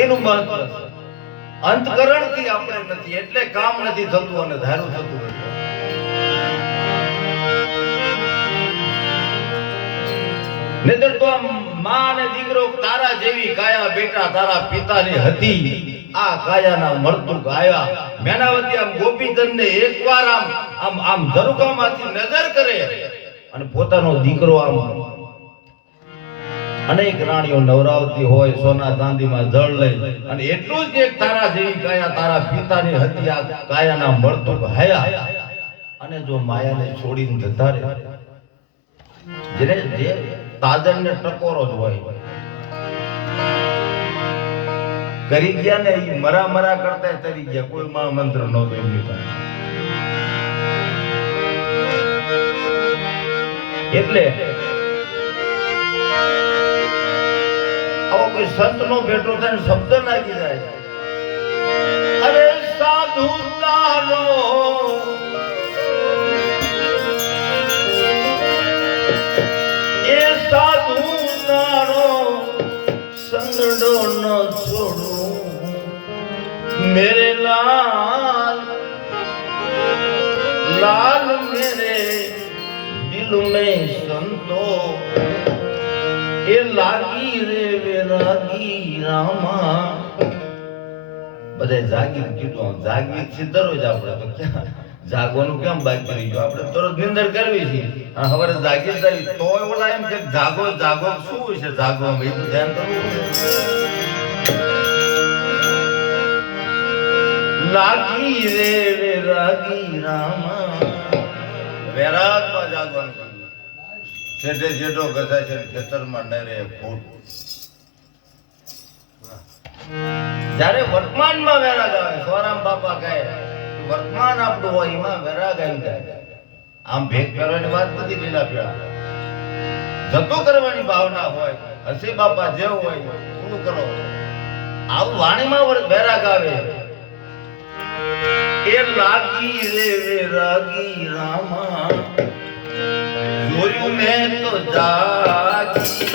એનું મહત્વ અંતકરણથી આપણે નથી, એટલે કામ નથી થતું અને ધારું થતું નથી નહીતર તો માં અને દીકરો તારા જેવી કાયા બેટા તારા પિતાની હતી. આ કાયાના મળતું ગાયા મેનાવતી આમ ગોપીચંદ ને એકવાર આમ આમ આમ ધરુકામાંથી નજર કરે અને પોતાનો દીકરો આમ અનેક રાણીઓ નવરાવતી હોય, સોના ચાંદીમાં જળ લઈ. અને એટલું જ એક તારા જેવી કાયા તારા પિતાની હત્યા કાયાના મળતું હયા. અને જો માયાને છોડીને જતા રહે, જેને જે તાજરને ટકોરો જ હોય, કરી ગયા ને એ મરા મરા કરતા તરી ગયા, કોઈ માં મંત્ર નહોતો એમની પાસે. એટલે કોઈ સંતનો બેટો થઈને શબ્દ લાગી જાય. અરે સાધુ તારો. ન છોડું. મેરે લાલ લાલ મેરે દિલ મેં સંતો એ લાલ રામા. બધા જાગી કીધું જાગી છે દરરોજ આપણે. તો જાગવાનું કેમ બાકી કરી ગયો? આપણે તરત નિંદર કરવી છે. અને હવે જાગીર થઈ તો ઓલા એમ કે જાગો જાગો, શું છે જાગો? એ તો ધ્યાન કરવું લાગી રે વેરાગી રામા. વેરાગમાં જાગવાનું છેટે છેટો છે ખેતરમાં રહે ફૂટ જ્યારે વર્તમાનમાં વેરાગ આવે સોરામ બાપા કહે, વર્તમાન આપણું હોય, એમાં વેરાગ આવી જાય આમ ભેગ કરવાની વાત નથી લીલા પીળા. જતો કરવાની ભાવના હોય, હસી બાપા જે હોય પૂરું કરો. આવું વાણીમાં વર- વેરાગ આવે. એ લાગી રે વેરાગી રામા, જોયું મેં તો જાગી.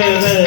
Amen.